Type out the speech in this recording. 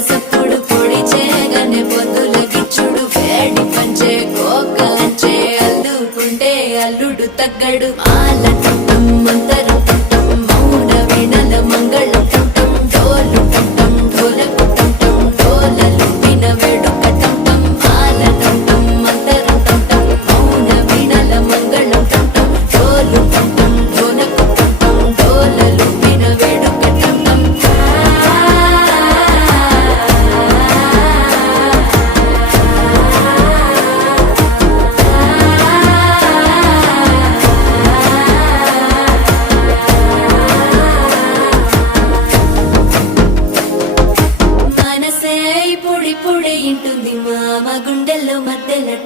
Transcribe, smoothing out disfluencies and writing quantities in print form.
సప్పుడు పొడి చేయగానే పొద్దుల గిచ్చుడు వేడి పంచే కోకలంచే అల్లుకుంటే అల్లుడు తగ్గడు మాల టుంటం మంతరం టుంటం మౌన వీణల మంగళం టుంటం డోలు టుంటం ఢోలకు టుంటం డోలలు విన వేడుక టుంటం మాల టుంటం మంతరం టుంటం మౌన వీణల మంగళం టుంటం డోలు టుంటం ఢోలకు టుంటం డోలలు విన వేడుక టుంటం మనసే పొడి పొడి ఇంటుంది మామ గుండెల్లో మధ్యలో